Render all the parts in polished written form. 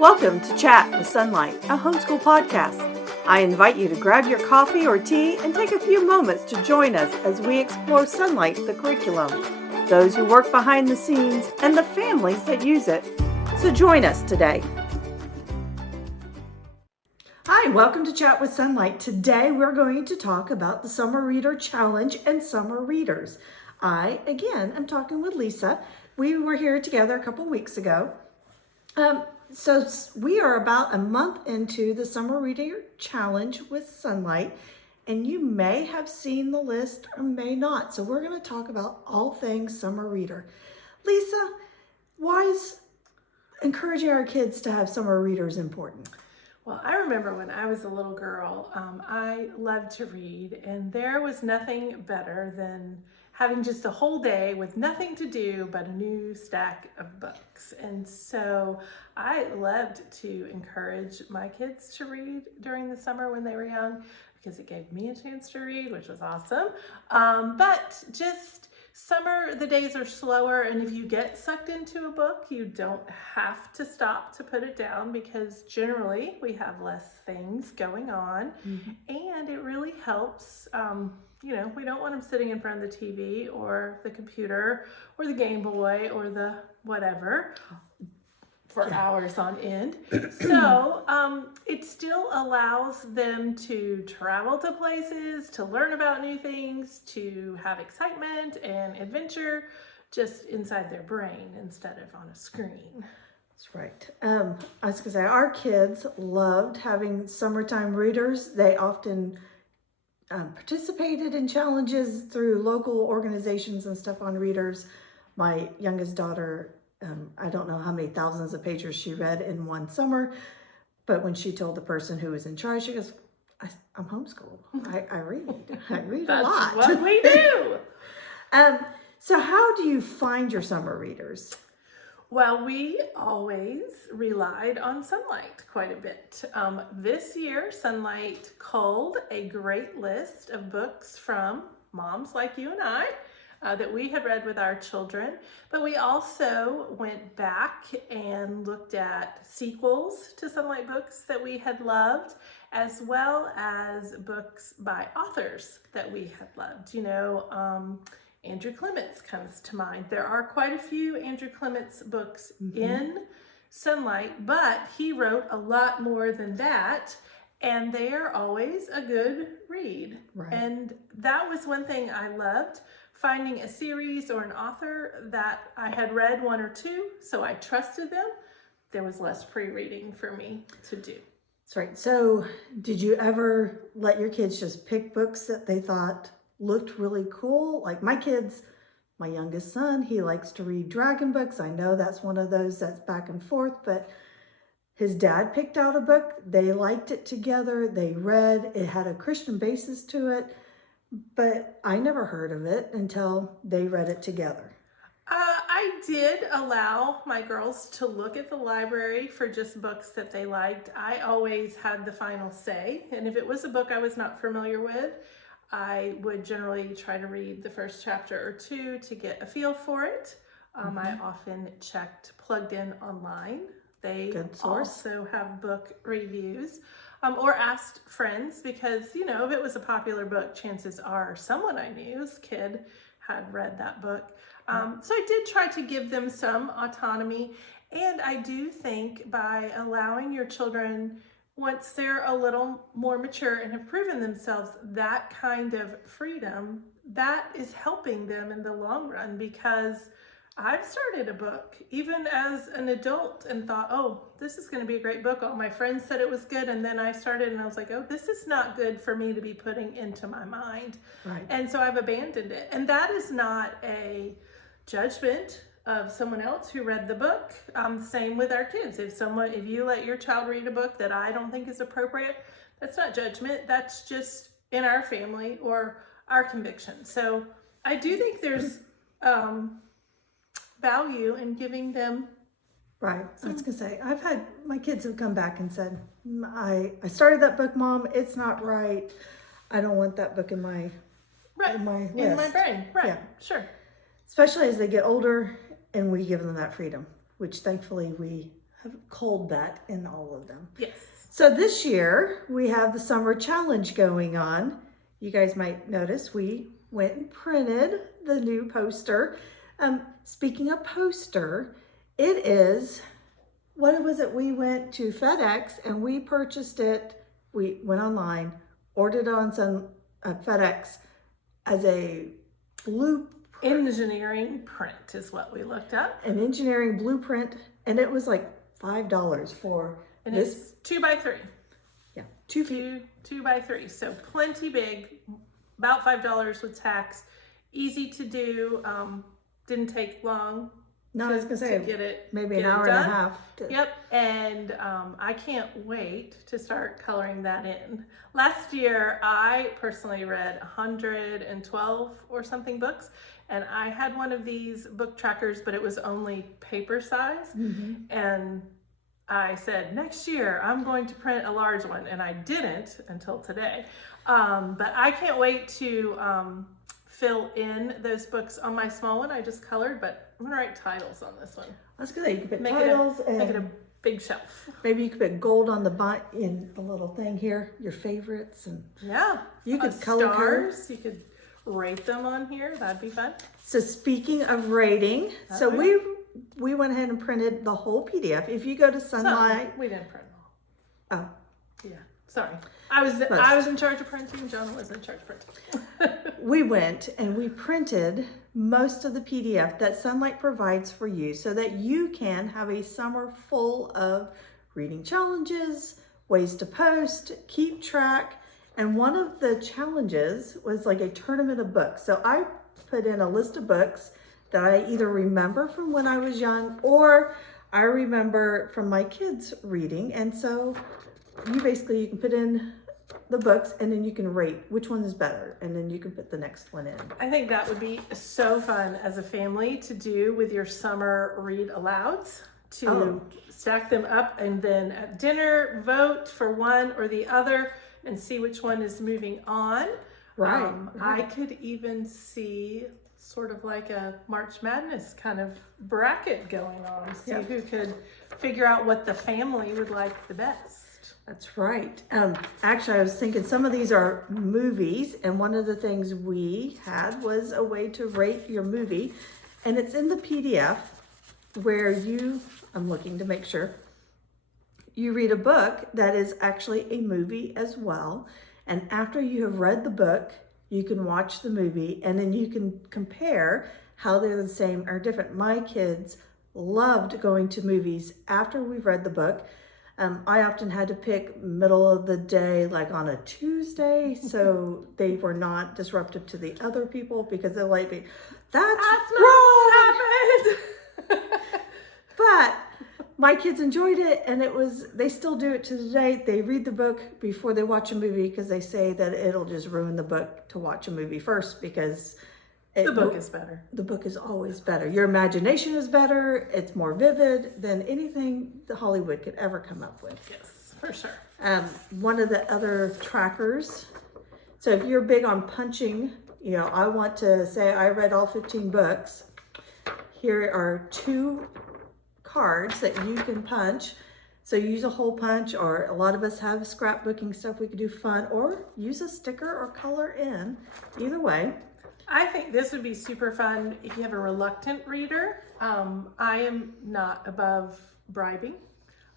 Welcome to Chat with Sonlight, a homeschool podcast. I invite you to grab your coffee or tea and take a few moments to join us as we explore Sonlight, the curriculum, those who work behind the scenes, and the families that use it. So join us today. Hi, welcome to Chat with Sonlight. Today we're going to talk about the Summer Reader Challenge and summer readers. I, again, am talking with Lisa. We were here together a couple weeks ago. So we are about a month into the Summer Reader Challenge with Sonlight, and you may have seen the list or may not. So we're going to talk about all things summer reader. Lisa, why is encouraging our kids to have summer readers important? Well, I remember when I was a little girl, I loved to read, and there was nothing better than having just a whole day with nothing to do but a new stack of books. And so I loved to encourage my kids to read during the summer when they were young, because it gave me a chance to read, which was awesome. But just summer, the days are slower, and if you get sucked into a book, you don't have to stop to put it down, because generally we have less things going on. And it really helps. We don't want them sitting in front of the TV or the computer or the Game Boy or the whatever for hours on end. So it still allows them to travel to places, to learn about new things, to have excitement and adventure just inside their brain instead of on a screen. That's right. I was going to say, our kids loved having summertime readers. They often participated in challenges through local organizations and stuff on readers. My youngest daughter, I don't know how many thousands of pages she read in one summer, but when she told the person who was in charge, she goes, I'm homeschooled. I read a lot. That's what we do. So how do you find your summer readers? Well, we always relied on Sonlight quite a bit. This year, Sonlight culled a great list of books from moms like you and I that we had read with our children, but we also went back and looked at sequels to Sonlight books that we had loved, as well as books by authors that we had loved. Andrew Clements comes to mind. There are quite a few Andrew Clements books in Sonlight, but he wrote a lot more than that, and they are always a good read. Right. And that was one thing I loved, finding a series or an author that I had read one or two, so I trusted them. There was less pre-reading for me to do. That's right. So did you ever let your kids just pick books that they thought looked really cool? Like my youngest son, he likes to read dragon books. I know that's one of those that's back and forth, but his dad picked out a book. They liked it together. They read. It had a Christian basis to it, but I never heard of it until they read it together. I did allow my girls to look at the library for just books that they liked. I always had the final say, and if it was a book I was not familiar with, I would generally try to read the first chapter or two to get a feel for it. I often checked Plugged In online. They also have book reviews, or asked friends, because, if it was a popular book, chances are someone I knew's kid had read that book. So I did try to give them some autonomy, and I do think by allowing your children, once they're a little more mature and have proven themselves, that kind of freedom, that is helping them in the long run, because I've started a book even as an adult and thought, oh, this is going to be a great book. All my friends said it was good, and then I started and I was like, oh, this is not good for me to be putting into my mind. Right. And so I've abandoned it. And that is not a judgment of someone else who read the book. Same with our kids. If you let your child read a book that I don't think is appropriate, that's not judgment. That's just in our family or our conviction. So I do think there's value in giving them. Right. I was going to say, my kids have come back and said, I started that book, Mom. It's not right. I don't want that book in my list. In my brain. Right. Yeah. Sure. Especially as they get older and we give them that freedom, which thankfully we have culled that in all of them. Yes. So this year we have the summer challenge going on. You guys might notice we went and printed the new poster. Speaking of poster, it is, what was it? We went to FedEx and we purchased it. We went online, ordered it on some FedEx as a blueprint. Engineering print is what we looked up. An engineering blueprint, and it was like $5 for And this. it's 2x3. Yeah, 2 feet. 2x3. So plenty big, about $5 with tax. Easy to do. Didn't take long. No, I was gonna say to get it maybe get an it hour and a done. half. Yep, and I can't wait to start coloring that in. Last year, I personally read 112 or something books, and I had one of these book trackers, but it was only paper size. And I said, next year, I'm going to print a large one, and I didn't until today. But I can't wait to fill in those books on my small one. I just colored, but I'm gonna write titles on this one. That's good. You can put Make titles make it a and big shelf. maybe you could put gold on the in the little thing here, your favorites, and Yeah. you could color code. stars. You could rate them on here. That'd be fun. So speaking of rating, so we went ahead and printed the whole PDF. If you go to Sonlight, We didn't print them all. oh, Yeah. Sorry. I was in charge of printing. Jonah was in charge of printing. we went and we printed most of the PDF that Sonlight provides for you so that you can have a summer full of reading challenges, ways to post, keep track. And one of the challenges was like a tournament of books. So I put in a list of books that I either remember from when I was young or I remember from my kids reading. And so you can put in the books and then you can rate which one is better, and then you can put the next one in. I think that would be so fun as a family to do with your summer read alouds, to stack them up and then at dinner vote for one or the other and see which one is moving on. Right. I could even see sort of like a March Madness kind of bracket going on. See who could figure out what the family would like the best. That's right. Actually, I was thinking some of these are movies, and one of the things we had was a way to rate your movie, and it's in the PDF where I'm looking to make sure, you read a book that is actually a movie as well, and after you have read the book, you can watch the movie, and then you can compare how they're the same or different. My kids loved going to movies after we've read the book. I often had to pick middle of the day, like on a Tuesday, so they were not disruptive to the other people because they're like, that's wrong. But my kids enjoyed it, and they still do it to today. They read the book before they watch a movie because they say that it'll just ruin the book to watch a movie first because the book is better. The book is always better. Your imagination is better. It's more vivid than anything Hollywood could ever come up with. Yes, for sure. One of the other trackers. So if you're big on punching, I want to say I read all 15 books. Here are 2 cards that you can punch. So you use a hole punch, or a lot of us have scrapbooking stuff we could do fun, or use a sticker or color in. Either way. I think this would be super fun if you have a reluctant reader. I am not above bribing,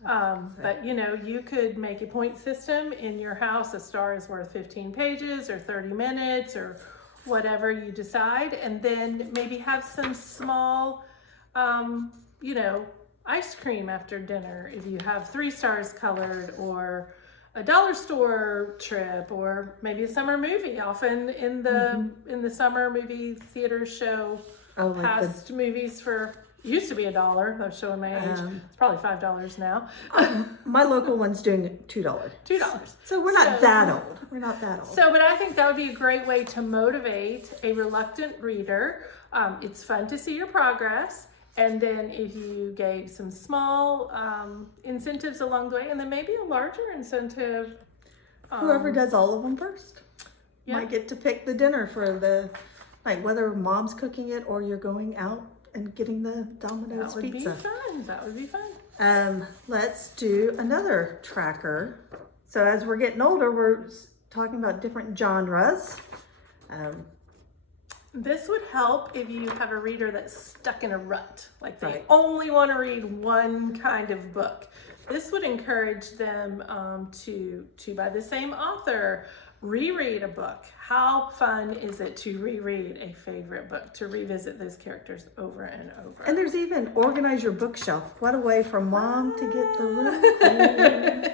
but you could make a point system in your house. A star is worth 15 pages or 30 minutes or whatever you decide, and then maybe have some small, ice cream after dinner if you have 3 stars colored, or a dollar store trip, or maybe a summer movie. Often in the summer movie theaters show past movies for, used to be $1. That's showing my age. It's probably $5 now. My local one's doing $2. $2. So we're not that old. We're not that old. So, but I think that would be a great way to motivate a reluctant reader. It's fun to see your progress. And then if you gave some small incentives along the way, and then maybe a larger incentive. Whoever does all of them first might get to pick the dinner for whether mom's cooking it or you're going out and getting the Domino's pizza. That would be fun. Let's do another tracker. So as we're getting older, we're talking about different genres. This would help if you have a reader that's stuck in a rut, like they Right. only want to read one kind of book. This would encourage them to by the same author, reread a book. How fun is it to reread a favorite book, to revisit those characters over and over? And there's even organize your bookshelf. What a way for mom to get the room clean.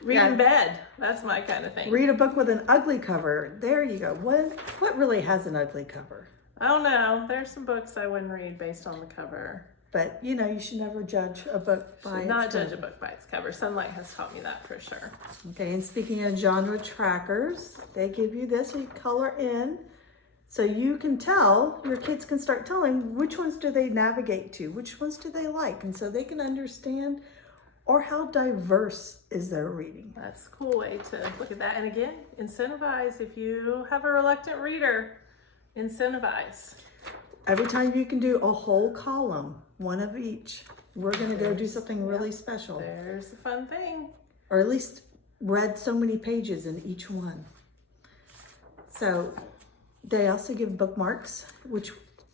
Read in bed. That's my kind of thing. Read a book with an ugly cover. There you go. What really has an ugly cover? I don't know. There's some books I wouldn't read based on the cover. But you know, you should never judge a book by its Not cover. judge a book by its cover. Sonlight has taught me that for sure. Okay, and speaking of genre trackers, they give you this, so you color in. So you can tell, your kids can start telling which ones do they navigate to, which ones do they like, and so they can understand, or how diverse is their reading. That's a cool way to look at that. And again, incentivize. If you have a reluctant reader, incentivize. Every time you can do a whole column, one of each, we're gonna go do something really special. There's a fun thing. Or at least read so many pages in each one. So they also give bookmarks, which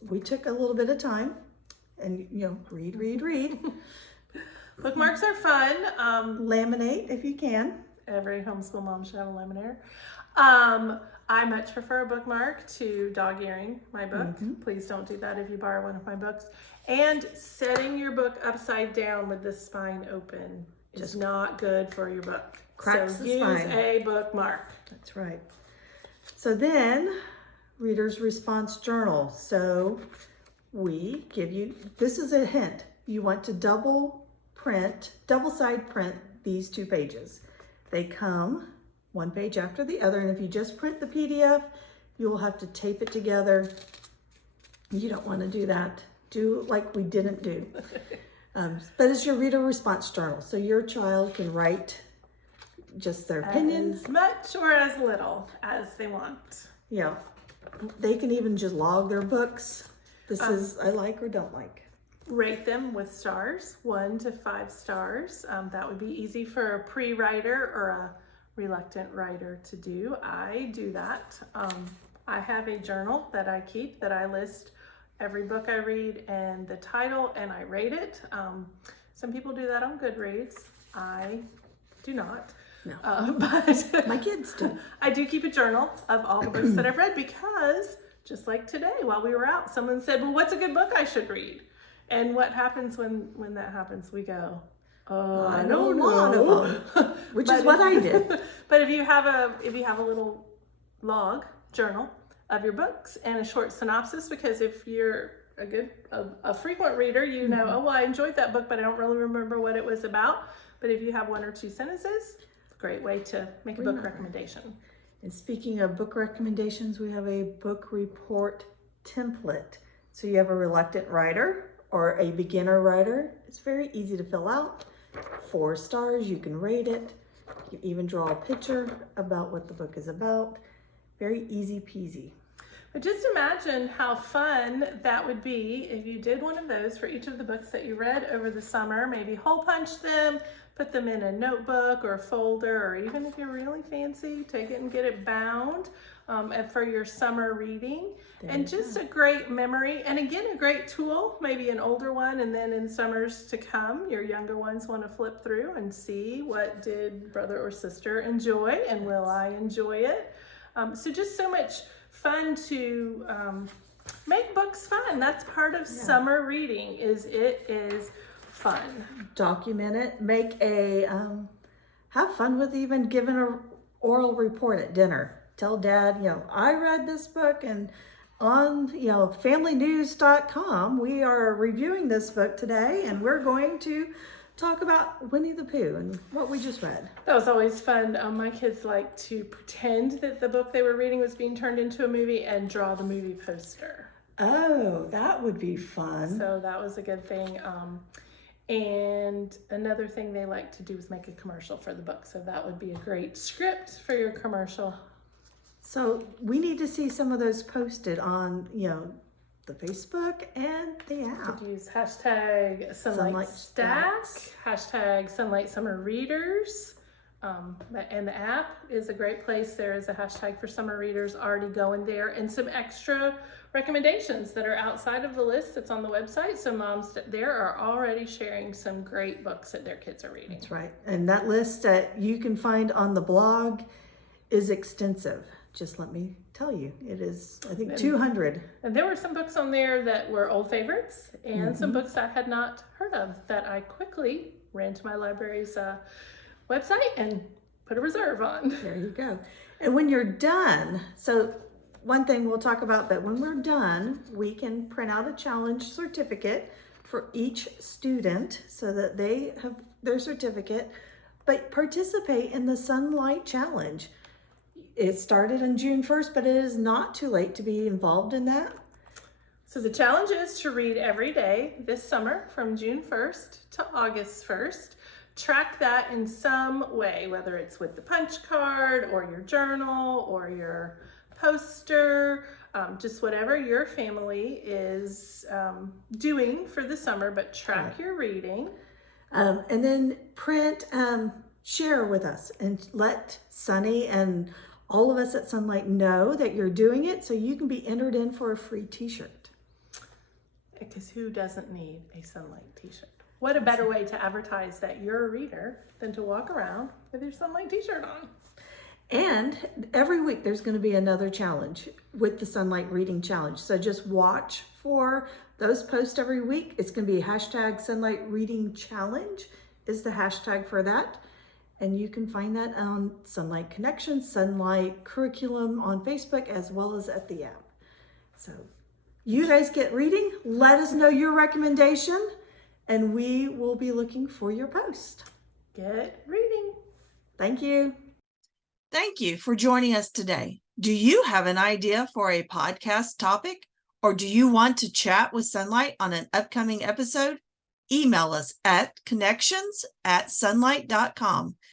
we took a little bit of time, and you know, read. Bookmarks are fun. Laminate if you can. Every homeschool mom should have a laminator. I much prefer a bookmark to dog-earing my book. Please don't do that if you borrow one of my books. And setting your book upside down with the spine open is not good for your book. Cracks So the use spine. a bookmark. That's right. So then, Reader's Response Journal. So we give you, this is a hint. You want to double side print these 2 pages. They come one page after the other, and if you just print the PDF, you will have to tape it together. You don't want to do that. Do like we didn't do. But it's your reader response journal, so your child can write just their opinions. As much or as little as they want. Yeah, they can even just log their books. This is I like or don't like. Rate them with stars, 1 to 5 stars. That would be easy for a pre-writer or a reluctant writer to do. I do that. I have a journal that I keep that I list every book I read and the title, and I rate it. Some people do that on Goodreads. I do not. No. But My kids do. I do keep a journal of all the books that I've read, because just like today while we were out, someone said, well, what's a good book I should read? And what happens when that happens? We go, oh, I don't know. Which is what I did. But if you have a little log journal of your books and a short synopsis, because if you're a frequent reader, you know, oh, well, I enjoyed that book, but I don't really remember what it was about. But if you have 1 or 2 sentences, it's a great way to make a book recommendation. And speaking of book recommendations, we have a book report template. So you have a reluctant writer or a beginner writer. It's very easy to fill out. 4 stars, you can rate it. You can even draw a picture about what the book is about. Very easy peasy. But just imagine how fun that would be if you did one of those for each of the books that you read over the summer. Maybe hole punch them, put them in a notebook or a folder, or even if you're really fancy, take it and get it bound for your summer reading. And just a great memory, and again, a great tool, maybe an older one, and then in summers to come, your younger ones want to flip through and see, what did brother or sister enjoy, and will I enjoy it? So just so much fun to make books fun. That's part of summer reading, it is fun. Document it, make a, have fun with even giving an oral report at dinner. Tell dad, you know, I read this book, and on, you know, familynews.com, we are reviewing this book today, and we're going to talk about Winnie the Pooh and what we just read. That was always fun. My kids like to pretend that the book they were reading was being turned into a movie and draw the movie poster. Oh, that would be fun. So that was a good thing. And another thing they like to do is make a commercial for the book. So that would be a great script for your commercial. So we need to see some of those posted on, you know, the Facebook and the You app. could use hashtag Sonlight Stack, hashtag Sonlight Summer Readers. And the app is a great place. There is a hashtag for summer readers already going there, and some extra recommendations that are outside of the list that's on the website. So moms there are already sharing some great books that their kids are reading. That's right. And that list that you can find on the blog is extensive. Just let me tell you, it is, I think, 200. And there were some books on there that were old favorites, and some books I had not heard of that I quickly ran to my library's website and put a reserve on. There you go. And when you're done, so one thing we'll talk about, that when we're done, we can print out a challenge certificate for each student so that they have their certificate, but participate in the Sonlight Challenge. It started on June 1st, but it is not too late to be involved in that. So the challenge is to read every day this summer from June 1st to August 1st. Track that in some way, whether it's with the punch card or your journal or your poster, just whatever your family is doing for the summer, but track your reading. And then print, share with us and let Sunny and all of us at Sonlight know that you're doing it, so you can be entered in for a free t-shirt. Because who doesn't need a Sonlight t-shirt? What a better way to advertise that you're a reader than to walk around with your Sonlight t-shirt on. And every week there's going to be another challenge with the Sonlight Reading Challenge. So just watch for those posts every week. It's going to be hashtag Sonlight Reading Challenge is the hashtag for that. And you can find that on Sonlight Connections, Sonlight Curriculum on Facebook, as well as at the app. So you guys get reading. Let us know your recommendation, and we will be looking for your post. Get reading. Thank you. Thank you for joining us today. Do you have an idea for a podcast topic, or do you want to chat with Sonlight on an upcoming episode? Email us at connections@sonlight.com.